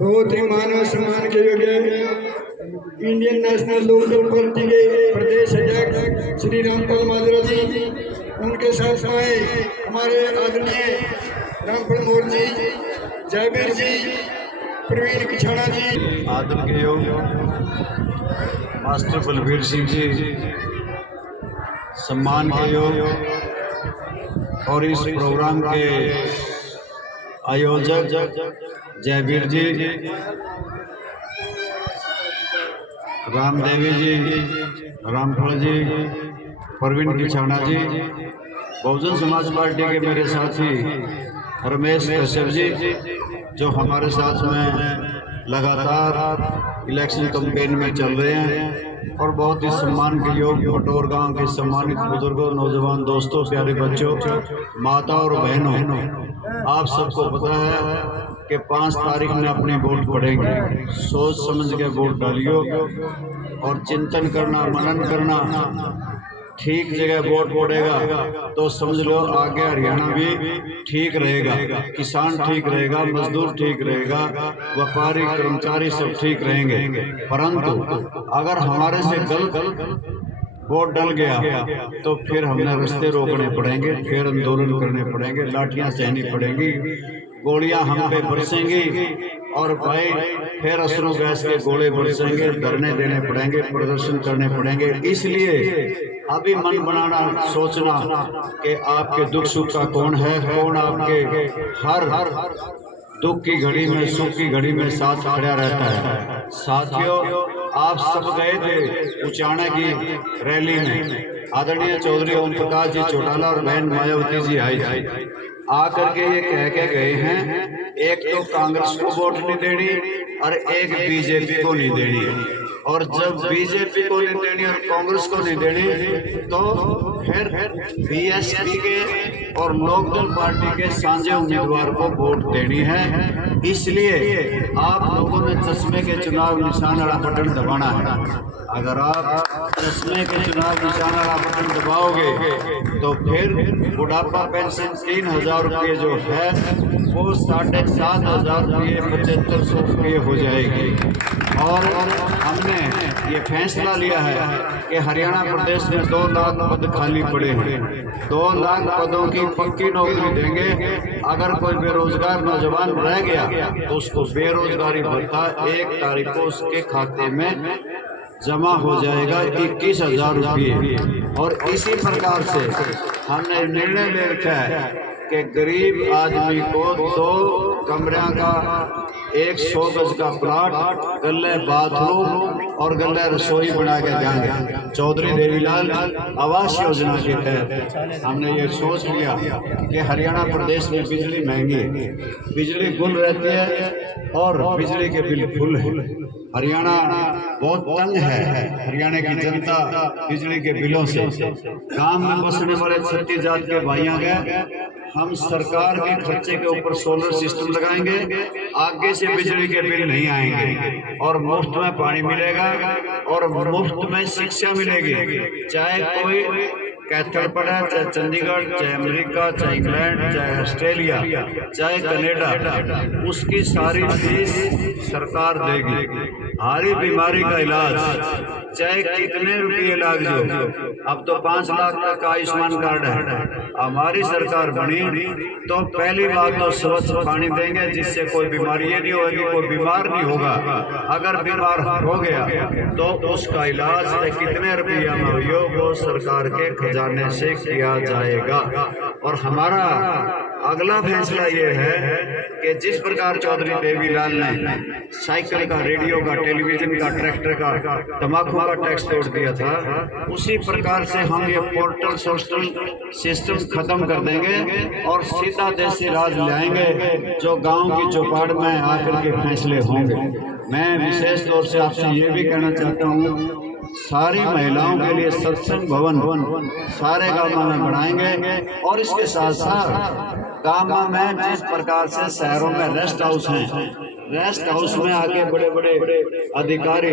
बहुत ही मानव सम्मान के योग्य इंडियन नेशनल लोकदल पार्टी के प्रदेश अध्यक्ष श्री रामपाल माजरा जी, उनके साथ आए हमारे आदरणीय रामपाल मोर जी, जयवीर जी, प्रवीण किछाना जी, आदरणीय मास्टर बलबीर सिंह जी, सम्मान के योग और इस प्रोग्राम के आयोजक जयवीर जी, रामदेवी जी, रामफल जी, प्रवीण किछाना जी, बहुजन समाज पार्टी के मेरे साथी रमेश कश्यप जी, जो हमारे साथ में लगातार इलेक्शन कैंपेन में चल रहे हैं, और बहुत ही सम्मान के योग बटोर गांव के सम्मानित बुजुर्गों, नौजवान दोस्तों, प्यारे बच्चों, माता और बहनों, आप सबको पता है कि 5 तारीख में अपनी वोट पड़ेंगे। सोच समझ के वोट डालियो और चिंतन करना, मनन करना, ठीक जगह वोट पड़ेगा तो समझ लो आगे हरियाणा भी ठीक रहेगा, किसान ठीक रहेगा, मजदूर ठीक रहेगा, व्यापारी, कर्मचारी सब ठीक रहेंगे। परंतु अगर हमारे से गलत वोट डल गया तो फिर हमें रास्ते रोकने पड़ेंगे, फिर आंदोलन करने पड़ेंगे, लाठियां सहनी पड़ेंगी, गोलियां हम पे बरसेंगी, और भाई फिर असरों गैस के गोले बरसेंगे, धरने देने पड़ेंगे, प्रदर्शन करने पड़ेंगे। इसलिए अभी मन बनाना, सोचना कि आपके दुख सुख का कौन है, कौन आपके हर दुख की घड़ी में, सुख की घड़ी में साथ खड़ा रहता है। साथियों, आप सब गए थे उचाना की रैली में, आदरणीय चौधरी ओम प्रकाश जी चौटाला और बहन मायावती जी आई थी, आकर के ये कह के गए हैं, एक तो कांग्रेस को वोट नहीं देनी और एक बीजेपी को नहीं देनी, और जब बीजेपी को नहीं देनी और कांग्रेस को नहीं देनी तो फिर बीएसपी के और लोकदल पार्टी के साझे उम्मीदवार को वोट देनी है। इसलिए आप लोगों ने चश्मे के चुनाव निशान वाला बटन दबाना है। अगर आप चश्मे के चुनाव निशान वाला बटन दबाओगे तो फिर बुढ़ापा पेंशन 3000 रुपये जो है वो 7500 रुपये, 7500 रुपये हो जाएगी। और हमने ये फैसला लिया है कि हरियाणा प्रदेश में 2 लाख पद खाली पड़े हैं, 2 लाख पदों की पक्की नौकरी देंगे। अगर कोई बेरोजगार नौजवान रह गया तो उसको बेरोजगारी भत्ता 1 तारीख को उसके खाते में जमा हो जाएगा 21,000 रुपये। और इसी प्रकार से हमने निर्णय ले रखा है कि गरीब आदमी को 2 कमरों का 100 गज का प्लाट, गले बाथरूम और गले रसोई बना के देंगे। चौधरी देवीलाल आवास योजना के तहत हमने ये सोच लिया कि हरियाणा प्रदेश में बिजली महंगी है, बिजली गुल रहती है और बिजली के बिल फुल है। हरियाणा बहुत तंग है, हरियाणा की जनता बिजली के बिलों से। गांव में बसने वाले छत्तीस जात के भाइयों के हम सरकार के खर्चे के ऊपर सोलर सिस्टम लगाएंगे, आगे से बिजली के बिल नहीं आएंगे और मुफ्त में पानी मिलेगा और मुफ्त में शिक्षा मिलेगी। चाहे कोई कैथल पढ़ा, चाहे चंडीगढ़, चाहे अमेरिका, चाहे इंग्लैंड, चाहे ऑस्ट्रेलिया, चाहे कनाडा, उसकी सारी फीस सरकार देगी। हरी बीमारी का इलाज चाहे कितने रुपये लाग जो, अब तो 5 लाख तक का आयुष्मान कार्ड है। हमारी सरकार बनी तो पहली बात तो स्वच्छ पानी देंगे जिससे कोई बीमारी नहीं होगी, कोई बीमार नहीं होगा। अगर बीमार हो गया तो उसका इलाज कितने रुपया में हो वो सरकार के खजाने से किया जाएगा। और हमारा अगला फैसला ये है कि जिस प्रकार चौधरी देवीलाल ने साइकिल का, रेडियो का, टेलीविजन का, ट्रैक्टर का, तंबाकू का टैक्स तोड़ दिया था, उसी प्रकार से हम ये पोर्टल सोशल सिस्टम खत्म कर देंगे और सीधा देसी राज लाएंगे जो गांव की चौपाड़ में आकर के फैसले होंगे। मैं विशेष तौर से आपसे ये भी कहना चाहता हूँ, सारी महिलाओं के लिए सत्संग भवन सारे गांव में बनाएंगे और इसके साथ साथ गांव में जिस प्रकार से शहरों में रेस्ट हाउस हैं रेस्ट हाउस में आके बड़े बड़े अधिकारी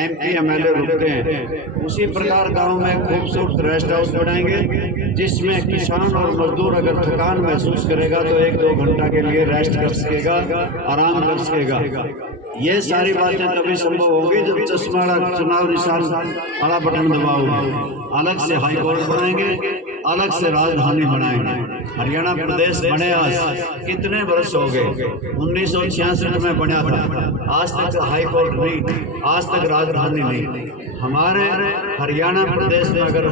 MP MLA रुकते हैं, उसी प्रकार गांव में खूबसूरत रेस्ट हाउस बनाएंगे जिसमें किसान और मजदूर अगर थकान महसूस करेगा तो 1-2 घंटा के लिए रेस्ट कर सकेगा, आराम कर सकेगा। ये सारी बातें तभी संभव होगी जब चश्मा चुनाव निशान वाला बटन दबाओगे। अलग से हाई कोर्ट बनाएंगे, अलग से राजधानी बनाएंगे। हरियाणा प्रदेश बने आज कितने वर्ष हो गए? 1966 में बना था, आज तक हाई कोर्ट नहीं, आज तक राजधानी नहीं। हमारे हरियाणा प्रदेश में अगर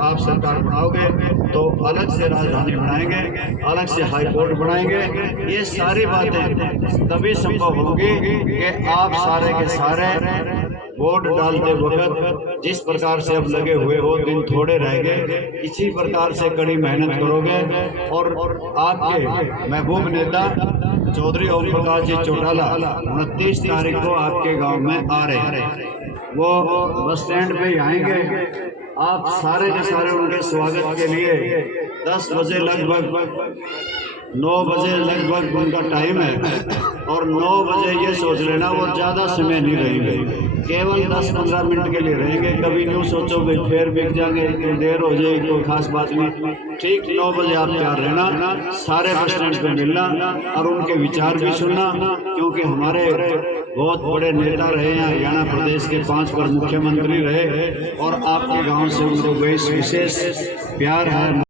आप सरकार बनाओगे तो अलग से राजधानी बनाएंगे, अलग से हाई कोर्ट बनाएंगे। ये सारी बातें तभी संभव होगी कि आप सारे के सारे वोट डालते वक्त जिस प्रकार से अब लगे हुए हो, दिन थोड़े रह गए, इसी प्रकार से कड़ी मेहनत करोगे और आपके महबूब नेता चौधरी ओम प्रकाश जी चौटाला 29 तारीख को आपके गांव में आ रहे हैं। वो बस स्टैंड पे ही आएंगे। आप सारे के सारे उनके स्वागत के लिए 10 बजे लगभग 9 बजे लगभग उनका टाइम है और 9 बजे ये सोच लेना वो ज़्यादा समय नहीं रहेंगे, केवल 10-15 मिनट के लिए रहेंगे। कभी यूँ सोचो भाई फिर बिक जाएंगे, इतनी देर हो जाएगी, कोई खास बात नहीं। ठीक 9 बजे आप तैयार रहना, सारे बस स्टैंड पर मिलना और उनके विचार भी सुनना, क्योंकि हमारे बहुत बड़े नेता रहे हैं, हरियाणा प्रदेश के 5 बार मुख्यमंत्री रहे और आपके गाँव से उनको विशेष प्यार है।